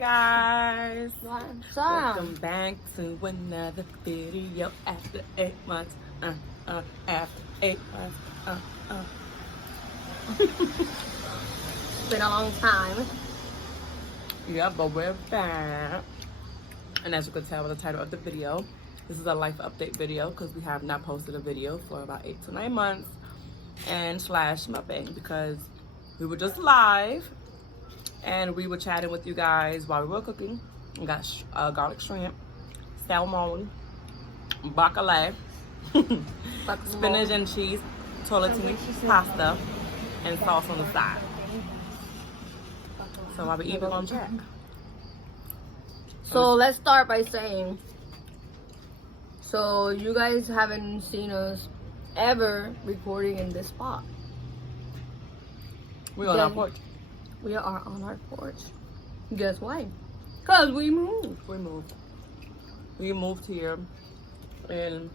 Hi guys, What's welcome back to another video after 8 months. After 8 months. It's been a long time. Yeah, but we're back. And as you can tell by the title of the video, this is a life update video because we have not posted a video for about 8 to 9 months and slash nothing because we were just live and we were chatting with you guys while we were cooking. We got garlic shrimp, salmon, bacalhau, spinach and cheese, tortellini, pasta, and sauce on the side. So while we eat, we're gonna check. So let's start by saying, so you guys haven't seen us ever recording in this spot. We're on our porch. We are on our porch. Guess why? Cause we moved. We moved here in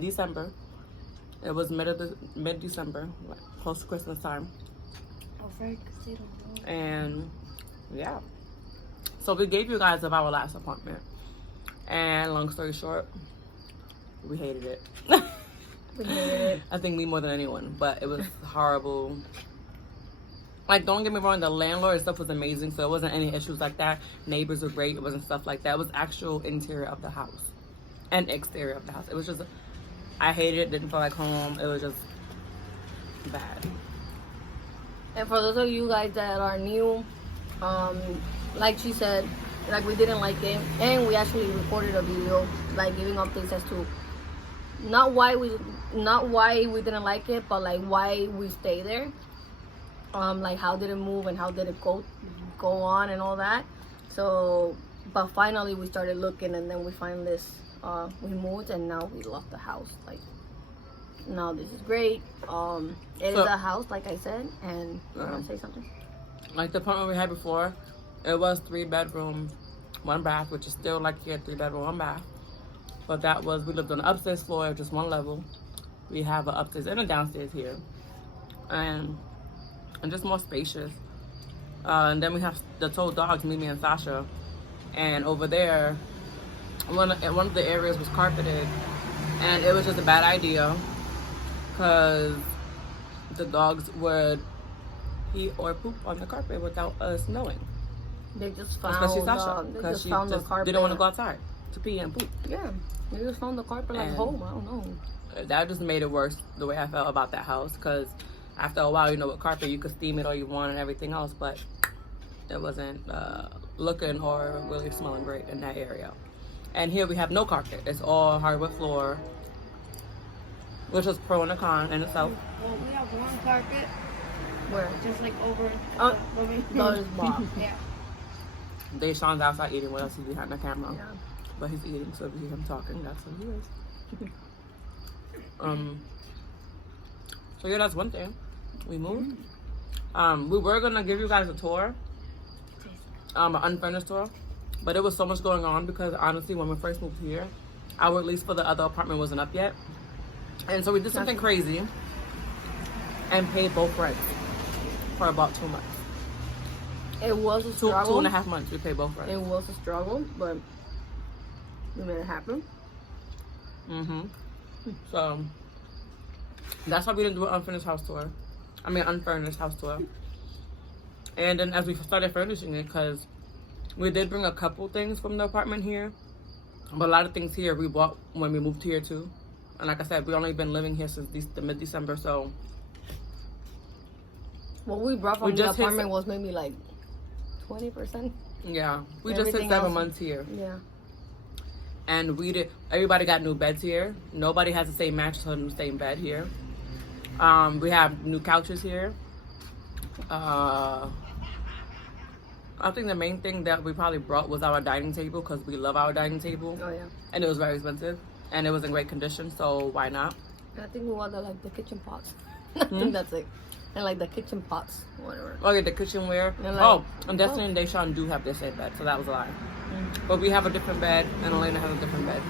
December. It was mid-December, close to Christmas time. And yeah, so we gave you guys of our last apartment, and long story short, we hated it. We hated it. I think me more than anyone, but it was horrible. Like, don't get me wrong, the landlord and stuff was amazing, so it wasn't any issues like that. Neighbors were great. It wasn't stuff like that. It was actual interior of the house and exterior of the house. It was just, I hated it. Didn't feel like home. It was just bad. And for those of you guys that are new, like she said, like we didn't like it, and we actually recorded a video, like giving updates as to not why we didn't like it, but like why we stay there. Like how did it move and how did it go on and all that. So, but finally we started looking, and then we find this. We moved, and now we love the house. Like now this is great. It is a house, like I said, and you want to say something? Like the apartment we had before, it was 3 bedrooms, 1 bath, which is still like here, 3 bedroom, 1 bath. But that was, we lived on the upstairs floor, just 1 level. We have an upstairs and a downstairs here, and just more spacious. And then we have the 2 dogs, Mimi and Sasha. And over there, one of the areas was carpeted, and it was just a bad idea because the dogs would pee or poop on the carpet without us knowing. They just found, especially Sasha, because she found just the carpet. didn't want to go outside to pee and poop. Yeah, they just found the carpet like home. I don't know. That just made it worse the way I felt about that house, because after a while, you know, with carpet, you could steam it all you want and everything else, but it wasn't looking or really smelling great in that area. And here we have no carpet. It's all hardwood floor, which is pro and a con in itself. Well, we have 1 carpet. Where? Just like over. No, it's Bob. Yeah. Deshaun's outside eating. What else is behind the camera? Yeah. But he's eating, so if you hear him talking, that's what he is. So yeah, that's one thing. We moved. We were gonna give you guys a tour, an unfurnished tour, but it was so much going on because honestly, when we first moved here, our lease for the other apartment wasn't up yet, and so we did something crazy and paid both rents for about 2 months. It was a struggle. 2.5 months we paid both rents. It was a struggle, but we made it happen. So that's why we didn't do an unfurnished house tour. And then as we started furnishing it, because we did bring a couple things from the apartment here, but a lot of things here we bought when we moved here too. And like I said, we only been living here since the mid-December, so what we brought from the apartment was maybe like 20%. Yeah, we just hit 7 months here. Yeah. And everybody got new beds here. Nobody has the same mattress on the same bed here. We have new couches here. I think the main thing that we probably brought was our dining table, because we love our dining table. Oh yeah. And it was very expensive, and it was in great condition, so why not? I think we want the kitchen pots. I think that's it. And like the kitchen pots, whatever. Oh yeah, the kitchenware. And Destiny and Deshaun do have their same bed, so that was a lie. But we have a different bed, and Elena has a different bed.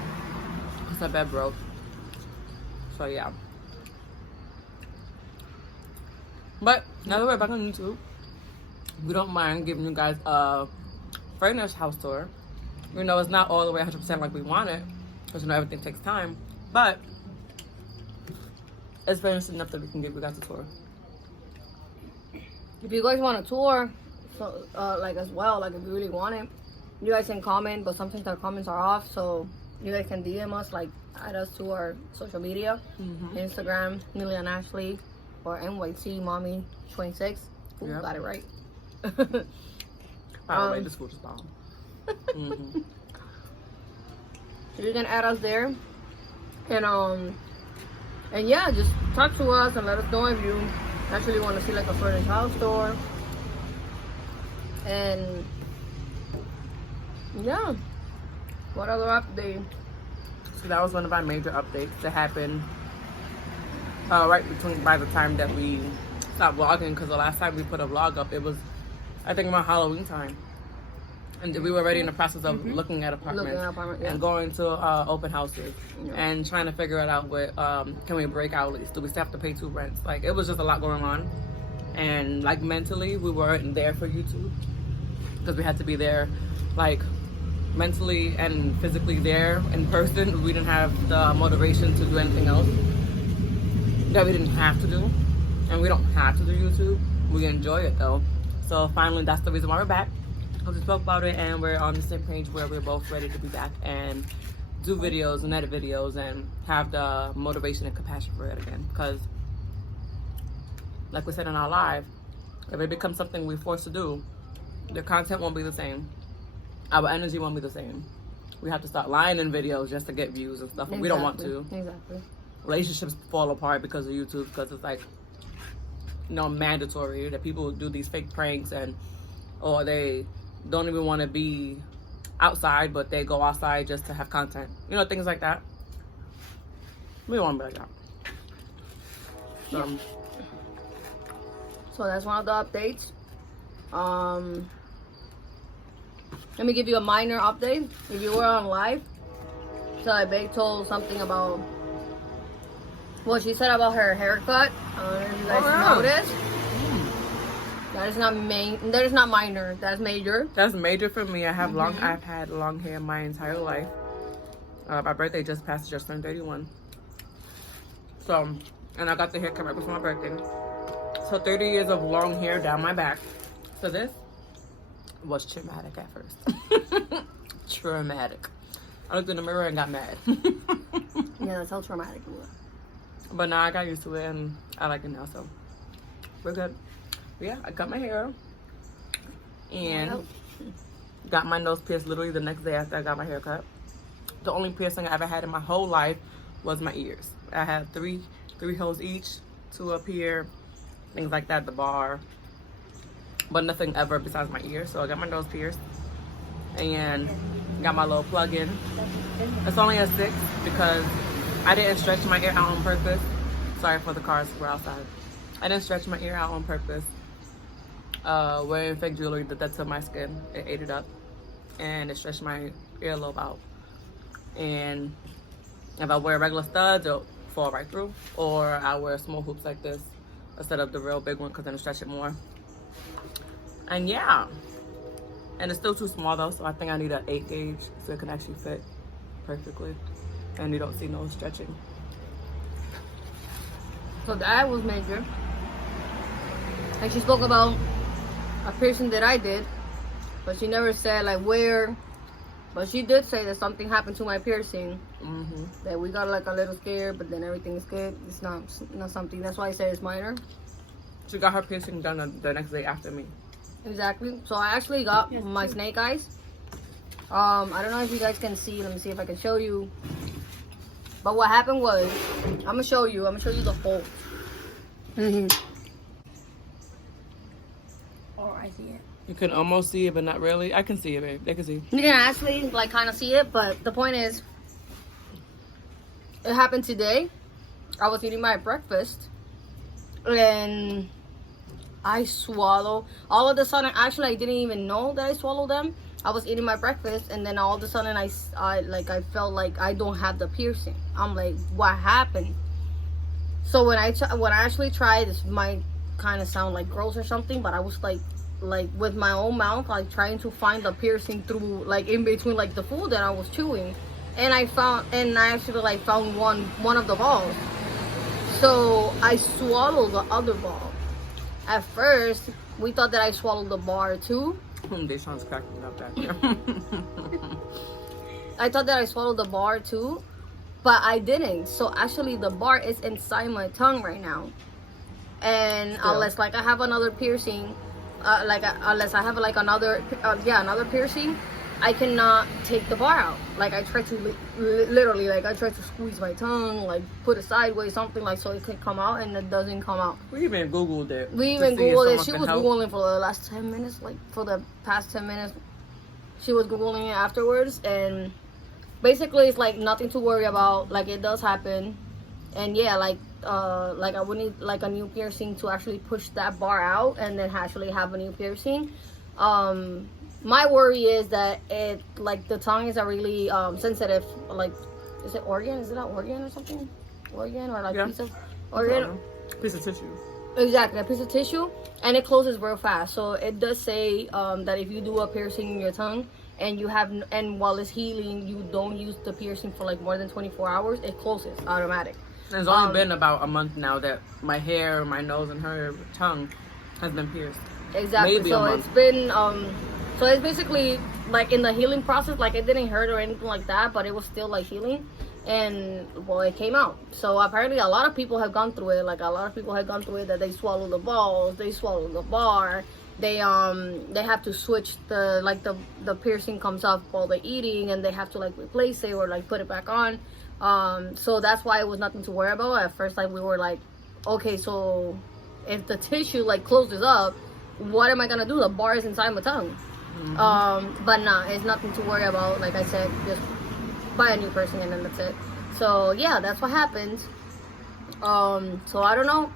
Because her bed broke. So yeah. But now that we're back on YouTube, we don't mind giving you guys a furnished house tour. You know, it's not all the way 100% like we want it, because you know everything takes time, but it's furnished enough that we can give you guys a tour. If you guys want a tour, so like as well, like if you really want it, you guys can comment, but sometimes our comments are off, so you guys can DM us, like add us to our social media, Instagram, Millie and Ashleigh, or NYC Mommy 26. Ooh, Yep. got it right. By the way, this food is bomb. So you can add us there, and yeah, just talk to us and let us know if you actually want to see like a furnished house tour. And yeah, what other update? So that was one of our major updates that happened right between by the time that we stopped vlogging, because the last time we put a vlog up, it was I think around Halloween time, and we were already in the process of looking at apartments, Yeah. and going to open houses and trying to figure it out with can we break our lease, do we still have to pay 2 rents? Like, it was just a lot going on, and like mentally we weren't there for YouTube, because we had to be there like mentally and physically there in person. We didn't have the motivation to do anything else that we didn't have to do, and we don't have to do YouTube. We enjoy it though, so finally that's the reason why we're back. We spoke about it, and we're on the same page where we're both ready to be back and do videos and edit videos and have the motivation and compassion for it again, because like we said in our live, if it becomes something we're forced to do, the content won't be the same, our energy won't be the same. We have to start lying in videos just to get views and stuff, and we don't want to. Exactly. Relationships fall apart because of YouTube, because it's like, you know, mandatory that people do these fake pranks, and or they don't even want to be outside, but they go outside just to have content, you know, things like that. We don't want to be like that. So that's one of the updates. Let me give you a minor update. If you were on live, so Babe told something about what she said about her haircut. I don't know if you guys noticed. That is not that is not minor. That's major. That's major for me. I have I've had long hair my entire life. My birthday just passed, just turned 31. So, and I got the haircut right before my birthday. So 30 years of long hair down my back. So this was traumatic at first. Traumatic. I looked in the mirror and got mad. Yeah, that's how traumatic it was. But now I got used to it, and I like it now, so we're good. Yeah, I cut my hair and got my nose pierced literally the next day after I got my hair cut. The only piercing I ever had in my whole life was my ears. I had three holes each, 2 up here, things like that, the bar, but nothing ever besides my ears. So I got my nose pierced and got my little plug in. It's only a 6 because I didn't stretch my ear out on purpose. Sorry for the cars, we're outside. I didn't stretch my ear out on purpose. Wearing fake jewelry did that to my skin. It ate it up, and it stretched my earlobe out. And if I wear regular studs, it'll fall right through. Or I wear small hoops like this instead of the real big one, because then it stretch it more. And yeah, and it's still too small though, so I think I need an 8 gauge so it can actually fit perfectly, and you don't see no stretching. So that was major. And she spoke about a piercing that I did, but she never said like where. But she did say that something happened to my piercing. That we got like a little scared, but then everything is good. It's not something. That's why I say it's minor. She got her piercing done the next day after me. Exactly. So I actually got my snake eyes. I don't know if you guys can see. Let me see if I can show you. But what happened was, I'm gonna show you the hole. Oh, I see it. You can almost see it, but not really. I can see it, babe. They can see. You can actually like kind of see it, but the point is, it happened today. I was eating my breakfast, and I swallowed. All of a sudden, actually, I didn't even know that I swallowed them. I was eating my breakfast, and then all of a sudden, I felt like I don't have the piercing. I'm like, what happened? So when I actually tried, this might kind of sound like gross or something, but I was like like with my own mouth, like trying to find the piercing through, like in between like the food that I was chewing, and I actually like found one of the balls. So I swallowed the other ball. At first, we thought that I swallowed the bar too. Deshaun's cracking up back there. I thought that I swallowed the bar too, but I didn't. So actually, the bar is inside my tongue right now. And unless like I have another piercing, unless I have like another piercing, I cannot take the bar out. Like I tried to literally, like I tried to squeeze my tongue, like put it sideways, something like so it could come out, and it doesn't come out. We even Googled it. We even Googled it. She was Googling for the last 10 minutes, like for the past 10 minutes. She was Googling it afterwards, and basically it's like nothing to worry about. Like it does happen, and yeah, like I would need like a new piercing to actually push that bar out, and then actually have a new piercing. My worry is that it, like the tongue is a really sensitive, like, is it organ? Is it an organ or something? Organ or like piece of organ? Piece of tissue. Exactly, a piece of tissue, and it closes real fast. So it does say that if you do a piercing in your tongue and you have, and while it's healing, you don't use the piercing for like more than 24 hours, it closes automatic. And it's only been about a month now that my hair, my nose, and her tongue has been pierced. Exactly. Maybe so it's been so it's basically like in the healing process. Like it didn't hurt or anything like that, but it was still like healing, and well, it came out. So apparently a lot of people have gone through it. Like a lot of people have gone through it, that they swallow the balls, they swallow the bar, they have to switch the piercing comes off while they're eating, and they have to like replace it or like put it back on. So that's why it was nothing to worry about. At first, like we were like, okay, so if the tissue like closes up, what am I gonna do? The bar is inside my tongue. But nah, it's nothing to worry about. Like I said, just buy a new piercing and then that's it. So yeah, that's what happened. So I don't know.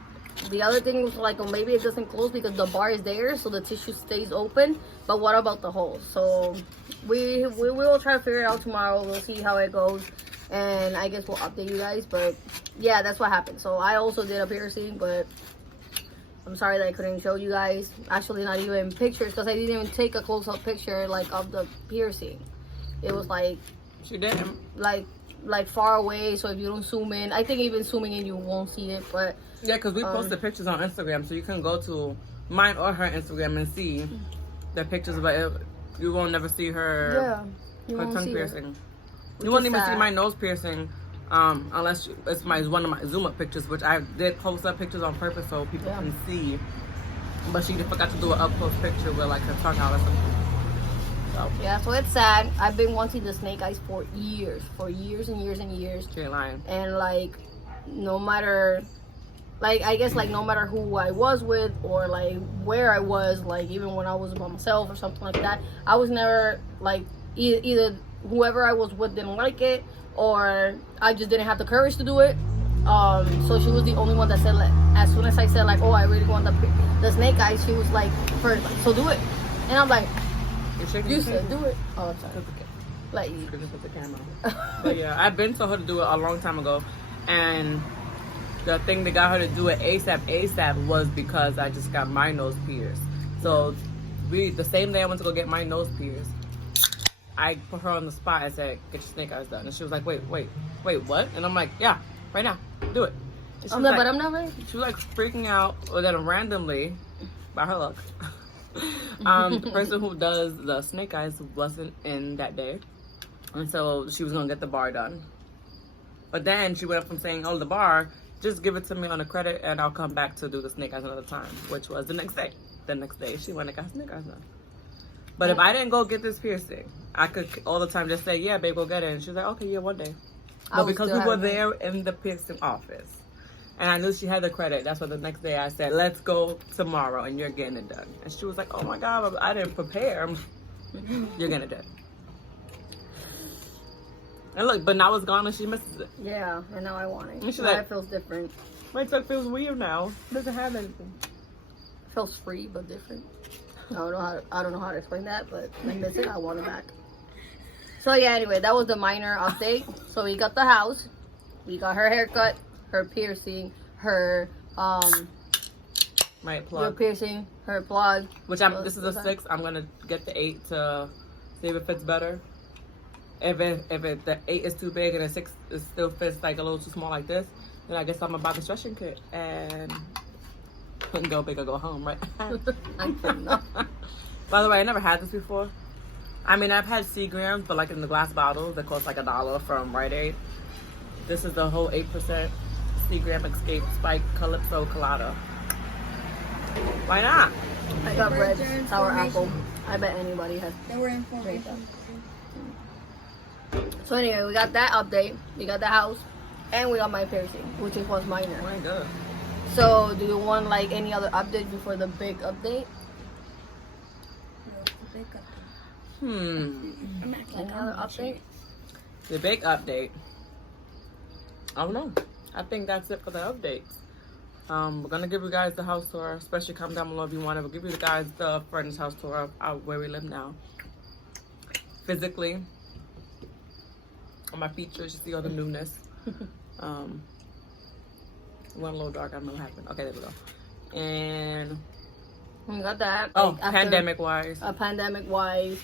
The other thing was like, maybe it doesn't close because the bar is there, so the tissue stays open. But what about the hole? So we will try to figure it out tomorrow. We'll see how it goes, and I guess we'll update you guys. But yeah, that's what happened. So I also did a piercing, but I'm sorry that I couldn't show you guys. Actually, not even pictures, because I didn't even take a close-up picture like of the piercing. It was like she didn't like far away. So if you don't zoom in, I think even zooming in you won't see it. But yeah, because we posted pictures on Instagram, so you can go to mine or her Instagram and see the pictures. But you won't never see her tongue piercing. You won't even see my nose piercing. Unless it's one of my zoom up pictures, which I did post up pictures on purpose so people can see. But she forgot to do an up close picture with like her tongue out or something. So yeah, so it's sad. I've been wanting the snake eyes for years and years and years. She ain't lying. And like, no matter, like I guess like no matter who I was with or like where I was, like even when I was by myself or something like that, I was never like either whoever I was with didn't like it, or I just didn't have the courage to do it. So she was the only one that said, like, as soon as I said like, oh, I really want the snake eyes, she was like, first, like, so do it. And I'm like, you said do it. Oh, I'm sorry. Like you. Put the camera on. But yeah, I've been told her to do it a long time ago, and the thing that got her to do it ASAP was because I just got my nose pierced. So the same day I went to go get my nose pierced, I put her on the spot and said, get your snake eyes done. And she was like, wait, what? And I'm like, yeah, right now, do it. But I'm not ready. She was like freaking out, or then randomly, by her luck, the person who does the snake eyes wasn't in that day. And so she was going to get the bar done. But then she went up from saying, oh, the bar, just give it to me on a credit and I'll come back to do the snake eyes another time, which was the next day. The next day, she went and got snake eyes done. But if I didn't go get this piercing, I could all the time just say, yeah, babe, go get it. And she was like, okay, yeah, one day. But because we were there in the piercing office, and I knew she had the credit, that's why the next day I said, let's go tomorrow and you're getting it done. And she was like, oh my God, I didn't prepare. You're getting it done. And look, but now it's gone and she misses it. Yeah, and now I want it. And she's like, it feels different. My tongue feels weird now. It doesn't have anything. It feels free, but different. I don't know how to explain that, but I miss it. I want it back. So yeah, anyway, that was the minor update. So we got the house, we got her haircut, her piercing, her Right, your plug. piercing, her plug. Which this is a 6. I'm gonna get the 8 to see if it fits better. If the 8 is too big and the 6 still fits like a little too small like this, then I guess I'm about the stretching kit and go big or go home, right? I cannot. By the way, I never had this before. I mean, I've had Seagrams, but like in the glass bottles that cost like $1 from Rite Aid. This is the whole 8% Seagram Escape Spike Calypso Colada. Why not? I got bread, Burger, sour information. apple. I bet anybody has. There were information. So anyway, we got that update. We got the house, and we got my piercing, which was minor. Oh my god. So do you want like any other update before the big update? Any other update? The big update. I don't know. I think that's it for the updates. We're gonna give you guys the house tour, especially comment down below if you want it. We'll give you guys the friend's house tour of where we live now. Physically, on my features, you see all the newness. Went a little dark. I don't know what happened. Okay, there we go. And We got that. oh, like, after pandemic wise. A pandemic wise,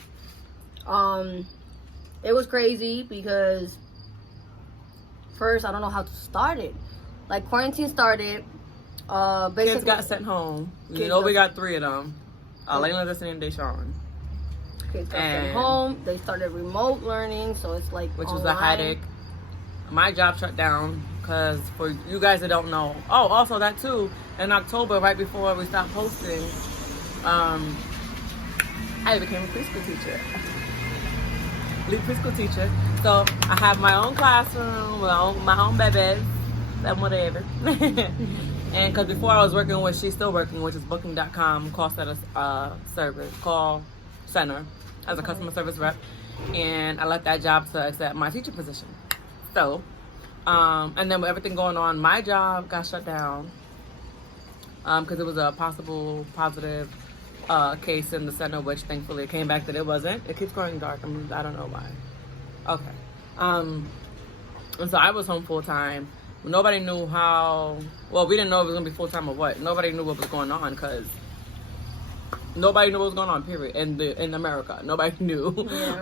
it was crazy because first I don't know how to start it. Like quarantine started. Basically, Kids got sent home. You know we got 3 of them. Layla, Destiny, and Deshawn. Kids got sent home. They started remote learning, so it's like Which online. was a headache. My job shut down because for you guys that don't know. Oh, also that too. In October, right before we stopped posting, I became a preschool teacher. Lead preschool teacher. So I have my own classroom, my own babies, and whatever. And because before I was working with, she's still working, which is Booking.com call center call center as a customer service rep, and I left that job to accept my teacher position. So, and then with everything going on, my job got shut down because it was a possible positive case in the center, which thankfully it came back that it wasn't. It keeps growing dark. I don't know why. Okay. And so I was home full time. Nobody knew how. Well, we didn't know if it was gonna be full time or what. Nobody knew what was going on because nobody knew what was going on. Period. In America, nobody knew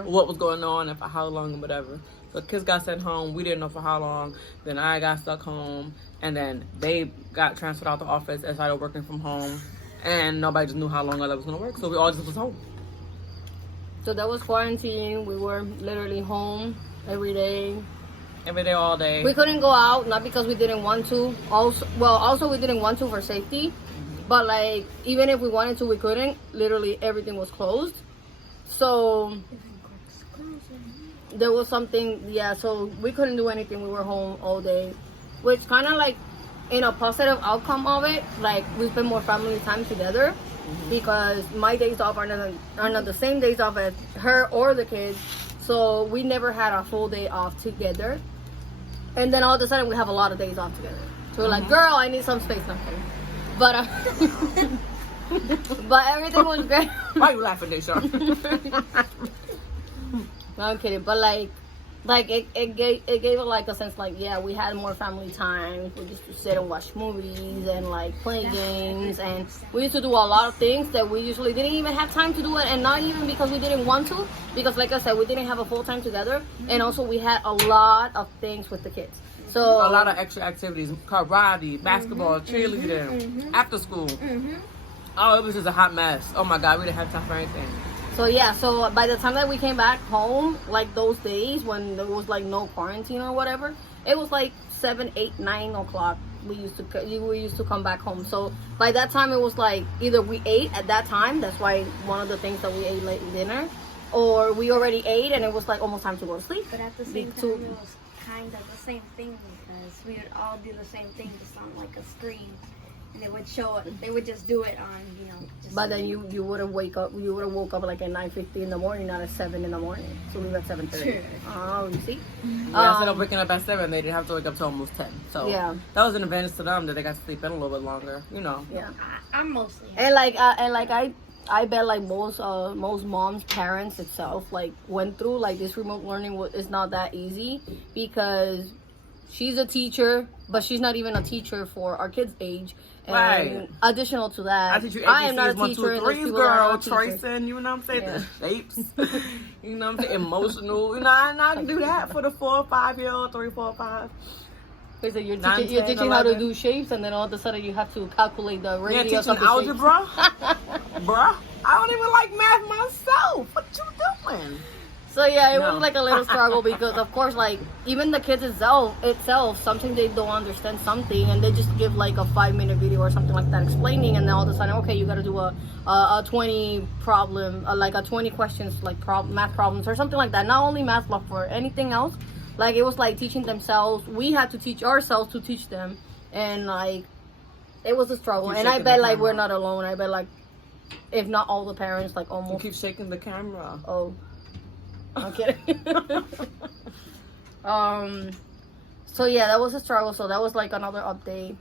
what was going on and for how long and whatever. So kids got sent home. We didn't know for how long. Then I got stuck home, and then they got transferred out the office and started working from home. And nobody just knew how long that was gonna work. So we all just was home. So that was quarantine. We were literally home every day. Every day, all day. We couldn't go out, not because we didn't want to. Also we didn't want to for safety. But like, even if we wanted to, we couldn't. Literally everything was closed. So there was something, so we couldn't do anything. We were home all day, which kind of like, in a positive outcome of it, like we spend more family time together because my days off are not the same days off as her or the kids. So we never had a full day off together. And then all of a sudden we have a lot of days off together. So we're like, girl, I need some space now. But but everything was great. Why are you laughing, Deshawn? No, I'm kidding. But like it gave it like a sense like, we had more family time. We used to sit and watch movies and like play games, and we used to do a lot of things that we usually didn't even have time to do it, and not even because we didn't want to, because like I said, we didn't have a full time together, and also we had a lot of things with the kids. So a lot of extra activities: karate, basketball, cheerleading, after school. Oh, it was just a hot mess. Oh my God, we didn't have time for anything. So by the time that we came back home, like those days when there was like no quarantine or whatever, it was like 7, 8, 9 o'clock. We used to come back home. So by that time it was like either we ate at that time. That's why one of the things that we ate late dinner, or we already ate and it was like almost time to go to sleep. But at the same time, it was kind of the same thing because we would all do the same thing just on like a screen. And they would show it. They would just do it on, Just but then you would have woke up like at 9:50 in the morning, not at 7 in the morning. So we were at 7:30. Sure. Oh, you see. Instead of waking up at 7, they didn't have to wake up till almost 10. So that was an advantage to them that they got to sleep in a little bit longer. Yeah. I'm mostly. And I bet like most moms' parents itself like went through like this remote learning is not that easy because she's a teacher, but she's not even a teacher for our kids' age. And Right. additional to that, I teach you I am not a ABCs, 1, teacher. 2, and there's 3s, people that are girl. not teachers. Tracing, you know what I'm saying? Yeah. The shapes. You know what I'm saying? Emotional. You know, I can do that for the 4 or 5 year old, 3, 4, 5. They say you're 9, teaching 10, how to 11. do shapes, and then all of a sudden you have to calculate the Yeah, radius teaching of the algebra. shapes. Bruh, I don't even like math myself. What you doing? So yeah, it No. was like a little struggle because of course, like even the kids itself, sometimes they don't understand something, and they just give like a 5-minute video or something like that explaining, and then all of a sudden, okay, you got to do a 20 problem, like a 20 questions, like math problems or something like that. Not only math, but for anything else. Like it was like teaching themselves. We had to teach ourselves to teach them, and like it was a struggle. Keep And I shaking bet the like we're camera. not alone. I bet like if not all the parents, like You almost. keep shaking the camera. Oh, I'm kidding. So yeah, that was a struggle. So that was like another update.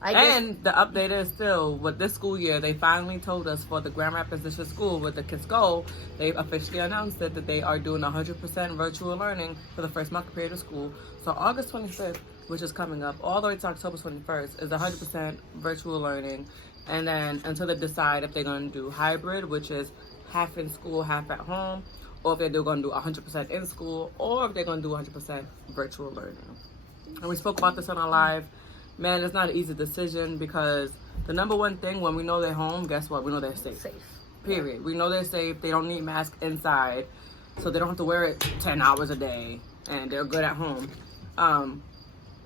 I guess And the update is still, with this school year, they finally told us for the Grand Rapids District School with the kids go, they officially announced it that they are doing 100% virtual learning for the first month period of school. So August 25th, which is coming up, all the way to October 21st, is 100% virtual learning. And then until they decide if they're going to do hybrid, which is half in school, half at home, or if they're going to do 100% in school, or if they're going to do 100% virtual learning. And we spoke about this on our live. Man, it's not an easy decision because the number one thing when we know they're home, guess what? We know they're safe. Period. We know they're safe. They don't need masks inside, so they don't have to wear it 10 hours a day, and they're good at home.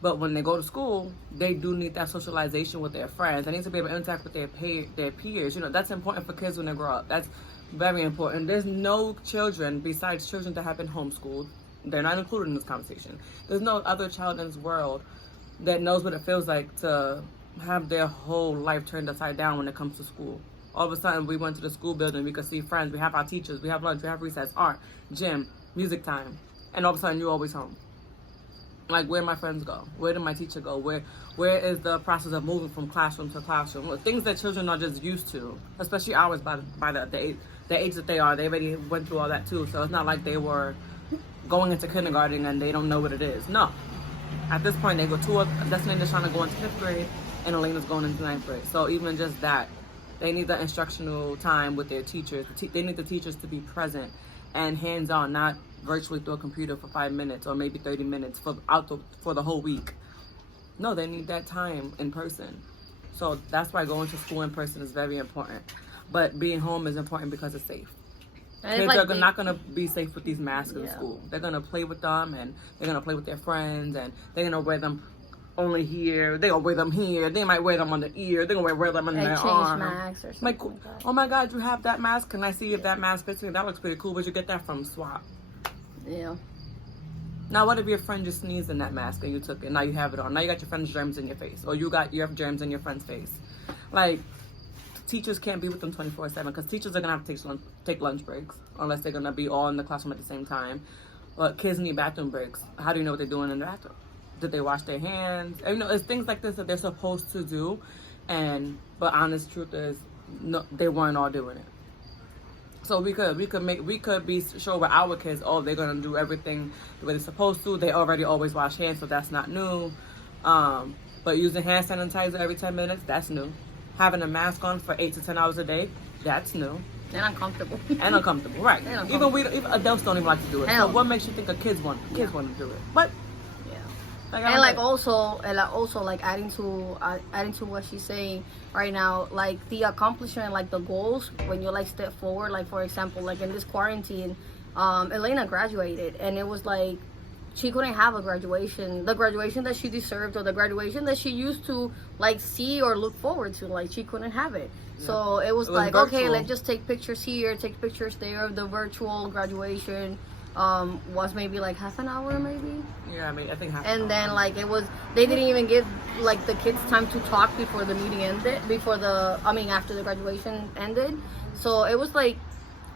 But when they go to school, they do need that socialization with their friends. They need to be able to interact with their peers. You know, that's important for kids when they grow up. That's very important. There's no children besides children that have been homeschooled. They're not included in this conversation. There's no other child in this world that knows what it feels like to have their whole life turned upside down when it comes to school. All of a sudden, we went to the school building, we could see friends, we have our teachers, we have lunch, we have recess, art, gym, music time, and all of a sudden, you're always home. Like, where my friends go? Where did my teacher go? Where is the process of moving from classroom to classroom? Things that children are just used to, especially ours by the age that they are. They already went through all that too, so it's not like they were going into kindergarten and they don't know what it is. No. At this point, they go to Destiny is trying to go into 5th grade, and Elena's going into 9th grade. So even just that, they need the instructional time with their teachers. They need the teachers to be present and hands-on, not virtually through a computer for 5 minutes or maybe 30 minutes for the whole week. No, they need that time in person. So that's why going to school in person is very important. But being home is important because it's safe. Kids are not going to be safe with these masks in school. They're going to play with them, and they're going to play with their friends, and they're going to wear them only here. They're going to wear them here. They might wear them on the ear. They're going to wear them on their arm. masks or something Like, like that. oh my God, you have that mask? Can I see if that mask fits me? That looks pretty cool. Where'd you get that from? Swap. Yeah. Now, what if your friend just sneezed in that mask and you took it? Now you have it on. Now you got your friend's germs in your face, or you have germs in your friend's face. Like, teachers can't be with them 24/7 because teachers are gonna have to take lunch breaks unless they're gonna be all in the classroom at the same time. But kids need bathroom breaks. How do you know what they're doing in the bathroom? Did they wash their hands? You know, it's things like this that they're supposed to do, but honest truth is, no, they weren't all doing it. So we could be sure with our kids, oh, they're gonna do everything the way they're supposed to. They already always wash hands, so that's not new. But using hand sanitizer every 10 minutes, that's new. Having a mask on for 8 to 10 hours a day, that's new. And uncomfortable. And uncomfortable, right? And uncomfortable. Even adults don't even like to do it. Hell. So what makes you think kids want to do it? But yeah. And like also like adding to what she's saying right now, like the accomplishment, like the goals when you like step forward, like for example, like in this quarantine, Elena graduated, and it was like she couldn't have the graduation that she deserved, or the graduation that she used to like see or look forward to. Like she couldn't have it. Yeah. So it was like, virtual. Okay, let's just take pictures here, take pictures there. The virtual graduation was maybe like half an hour, maybe. Yeah, I mean, I think half. And then like they didn't even give like the kids time to talk before the meeting ended, after the graduation ended. So it was like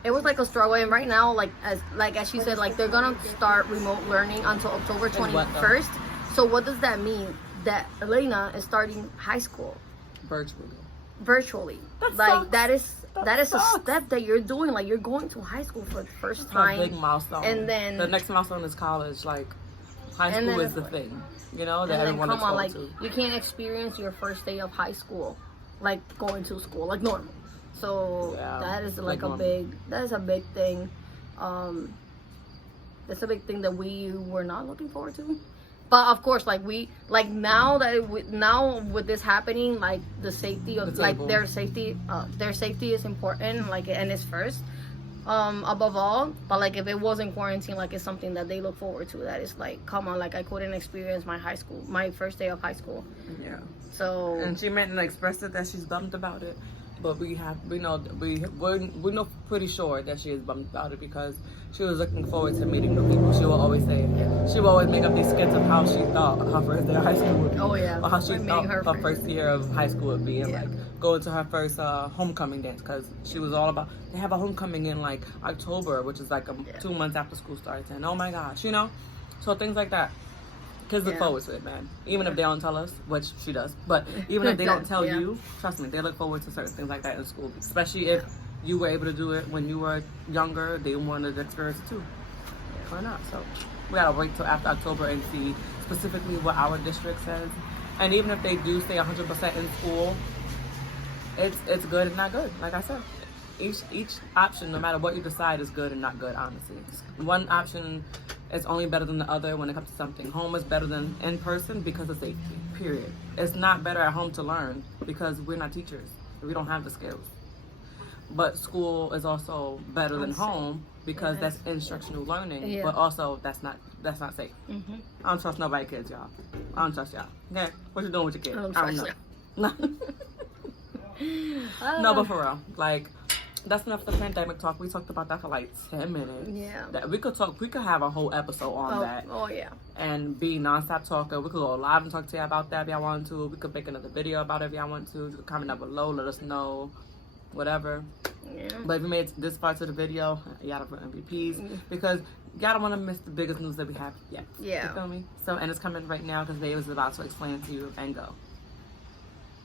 a struggle. And right now, like as she said, like they're gonna start remote learning until October 21st. So what does that mean? That Elena is starting high school virtually. That is a step that you're doing. Like you're going to high school for the first time. A big milestone. And then the next milestone is college. Like High And school then is the it's thing, you know, that And then everyone come looks on, forward like to. you can't experience your first day of high school, like going to school, like normal. So Yeah, that is like like normal. that is a big thing. That's a big thing that we were not looking forward to. But of course, now with this happening, like the safety of The like table. their safety is important, like, and it's first, above all. But like if it wasn't quarantine, like it's something that they look forward to. That is like, come on, like I couldn't experience my first day of high school. Yeah. So And she meant and expressed it that she's bummed about it. But we know pretty sure that she is bummed about it because she was looking forward to meeting new people. She will always say, she will always make up these skits of how she thought her first day of high school would be. Oh, yeah. Or how she Like thought meeting her her first year of high school would be. And Yeah. like going to her first homecoming dance because she was all about, they have a homecoming in like October, which is like 2 months after school starts. And oh my gosh, you know? So things like that. Kids look Yeah. forward to it, man. Even if they don't tell us, which she does. But even if they don't tell Yeah. you, trust me, they look forward to certain things like that in school. Especially if you were able to do it when you were younger, they wanted to experience it too. Why not? So we gotta wait till after October and see specifically what our district says. And even if they do stay 100% in school, it's good and not good. Like I said, each option, no matter what you decide, is good and not good. Honestly, one option is only better than the other when it comes to something. Home is better than in person because of safety. Period. It's not better at home to learn because we're not teachers. We don't have the skills. But school is also better than home because that's instructional learning. Yeah. But also that's not safe. Mm-hmm. I don't trust nobody kids, y'all. I don't trust y'all. Okay, what you doing with your kids? I don't trust know. No, but for real, like that's enough for the pandemic talk. We talked about that for like 10 minutes. Yeah. That we could have a whole episode on that Oh yeah. and be nonstop talker. We could go live and talk to you about that if y'all want to. We could make another video about it if y'all want to. You could comment down below, let us know, whatever. Yeah. But if you made this part of the video, y'all don't put MVPs because y'all don't want to miss the biggest news that we have yet. Yeah. You feel me? So, and it's coming right now because Dave is about to explain it to you and go.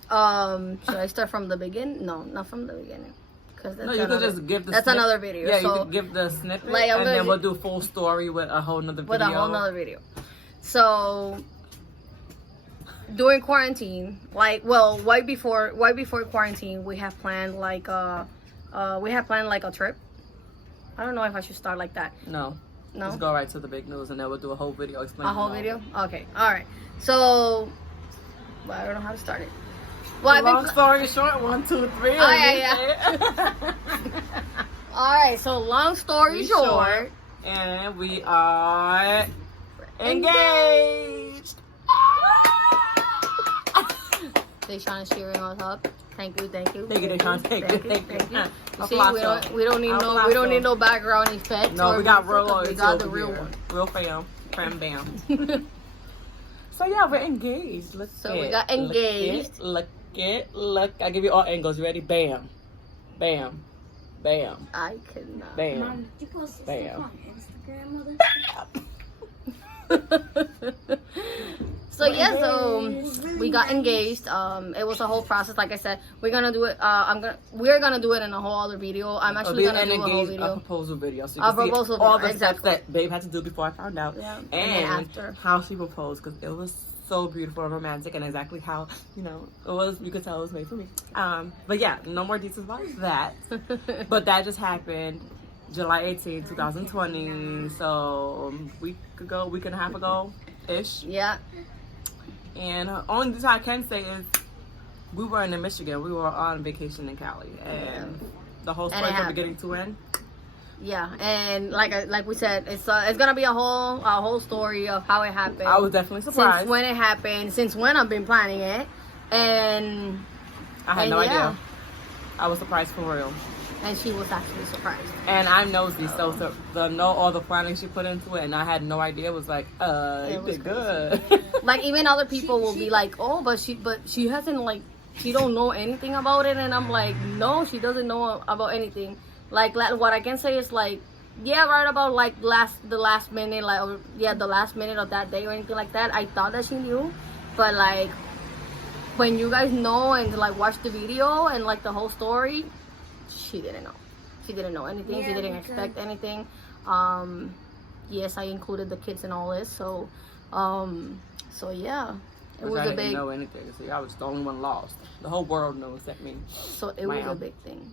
Should I start from the beginning? No, not from the beginning. Cause that's No, you could just give the That's snip- another video. Yeah, so, you could give the snippet like, I'm and gonna then we'll do full story with a whole nother video. with a whole nother video. So during quarantine, right before quarantine, we have planned like a trip. I don't know if I should start like that. No. No? Just go right to the big news and then we'll do a whole video explaining A whole all. video? Okay. Alright. So well, I don't know how to start it. Well, Long story short, 1, 2, 3. Oh, yeah. Alright, so long story short. And we are engaged. Deshaun is cheering us up. Thank you. Thank you, Deshaun. Thank you. You see, we don't need no background effects. No, we got real. We got the real one. Real fam, bam. So yeah, we're engaged. We got engaged. Look. I give you all angles. You ready? Bam, bam, bam, I could not. bam, Mom, did you post this bam. stuff on Instagram, mother? So yeah, so we got engaged. It was a whole process. Like I said, we're gonna do it. We're gonna do it in a whole other video. I'm actually gonna do a whole video. A proposal video. So you A can see proposal all video, the steps exactly. that Babe had to do before I found out, Yeah. and then after. how she proposed because it was so beautiful and romantic and exactly how it was. You could tell it was made for me. But yeah, no more details about that. But that just happened July 18, 2020. So a week and a half ago ish. Yeah. And only thing I can say is we were in Michigan. We were on vacation in Cali, and the whole story from beginning to end. Yeah, and like we said, it's gonna be a whole story of how it happened. I was definitely surprised. Since when it happened, since when I've been planning it, and I had no idea. I was surprised for real. And she was actually surprised. And I'm nosy, so all the planning she put into it, and I had no idea. It was like, you did good. Like even other people will be like, oh, but she hasn't she don't know anything about it, and I'm like, no, she doesn't know about anything. Like what I can say is right about the last minute the last minute of that day or anything like that. I thought that she knew, but when you guys know and watch the video and the whole story, she didn't know. She didn't know anything. She didn't expect anything. Yes, I included the kids in all this, so So yeah, it was I a didn't big. know anything. So I was the only one lost. The whole world knows except me. So it was Wow. a big thing.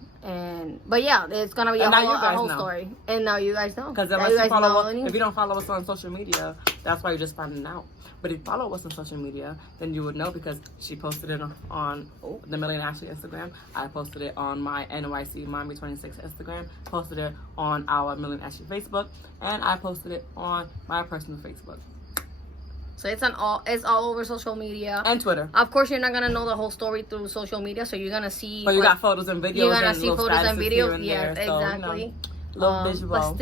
But yeah, it's gonna be a And now whole, you guys a whole know. story. And now you guys know. Because Now unless you you guys follow know us, if you don't follow us on social media, that's why you're just finding out. But if you follow us on social media, then you would know because she posted it on the Millie and Ashleigh Instagram. I posted it on my NYC Mommy 26 Instagram. Posted it on our Millie and Ashleigh Facebook, and I posted it on my personal Facebook So it's all over social media. and Twitter. Of course, you're not gonna know the whole story through social media, so you're gonna see. But you got photos and videos. You're gonna and see little photos and statuses here videos. and Yes, there, so, exactly. You know, little visual. But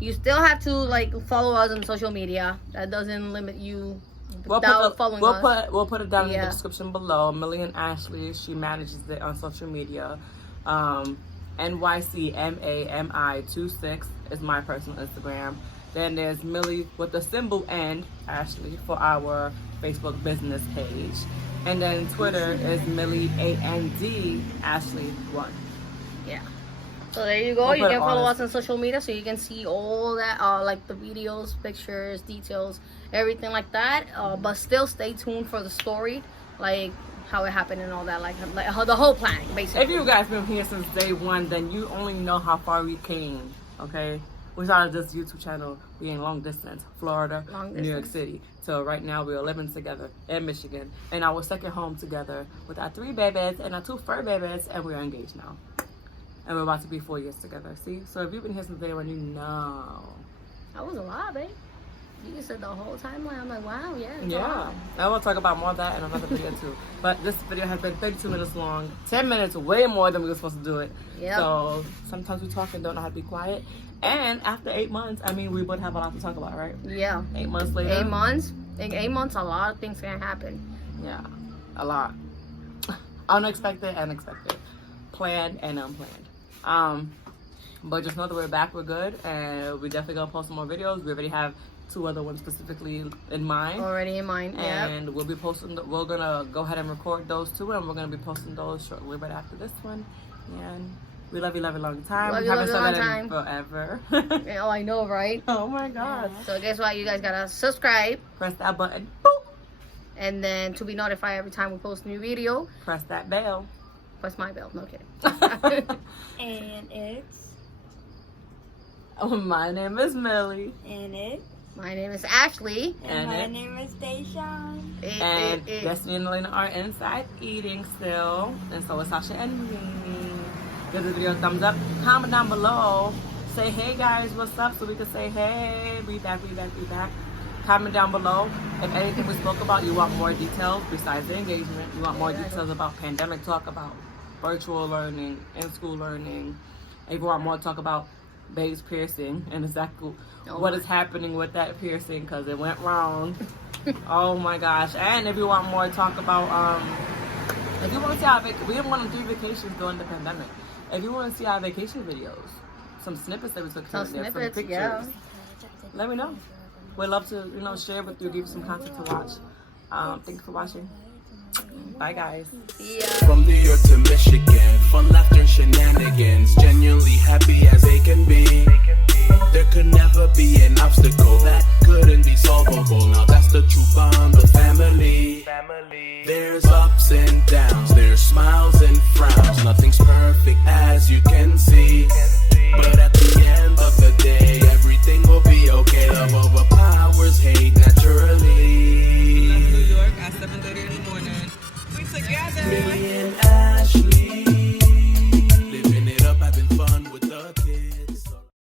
you still have to like follow us on social media. That doesn't limit you. Without following us. We'll put it down in Yeah. the description below. Millie and Ashleigh, she manages it on social media. NYCMAMI26 is my personal Instagram. Then there's Millie with the symbol N, Ashleigh, for our Facebook business page. And then Twitter is Millie AND Ashleigh 1. Yeah. So there you go. We'll You put can follow all us on social media so you can see all that, like the videos, pictures, details, everything like that. But still stay tuned for the story, like how it happened and all that, like how the whole planning, basically. If you guys been here since day one, then you only know how far we came, okay? We started this YouTube channel being long distance, Florida, New York City. So right now we are living together in Michigan, in our second home together with our 3 babies and our 2 fur babies, and we're engaged now. And we're about to be 4 years together. See? So if you've been here since day one, you know. That was a lot, babe. You just said the whole timeline. I'm like, wow, yeah. Yeah. I will talk about more of that in another video too. But this video has been 32 minutes long. 10 minutes, way more than we were supposed to do it. Yeah. So sometimes we talk and don't know how to be quiet. And after 8 months, I mean, we would have a lot to talk about, right? Yeah. 8 months later. 8 months. In 8 months, a lot of things can happen. Yeah. A lot. Unexpected and expected. Planned and unplanned. But just know that we're back, we're good, and we definitely gonna post some more videos. We already have 2 other ones specifically in mind. Already in mind, yeah. And we'll be posting, we're gonna go ahead and record those 2, and we're gonna be posting those shortly right after this one. And we love you a long time. Love We you, haven't love you, said long that in forever. Oh, I know, right? Oh my God. So guess what? You guys gotta subscribe. Press that button. Boop. And then to be notified every time we post a new video. Press that bell. Press my bell. No kidding. And it's. Oh, my name is Millie. And it's. My name is Ashleigh. And my it- name is Deshawn. And Destiny and Elena are inside eating still. And so is Sasha and Mimi. Give this video a thumbs up. Comment down below. Say, hey guys, what's up? So we can say, hey, be back. Comment down below. If anything we spoke about, you want more details besides the engagement. You want more details about pandemic talk, about virtual learning, in-school learning. If you want more talk about Babe's piercing and exactly what is happening with that piercing because it went wrong. Oh my gosh. And if you want more talk about if you want to see our we didn't want to do vacations during the pandemic. If you want to see our vacation videos, some snippets that we took here and there, some pictures, yeah. let me know. We'd love to, share with you, give you some content to watch. Thank you for watching. Bye guys. Yeah. From New York to Michigan, fun, laughter, and shenanigans. Genuinely happy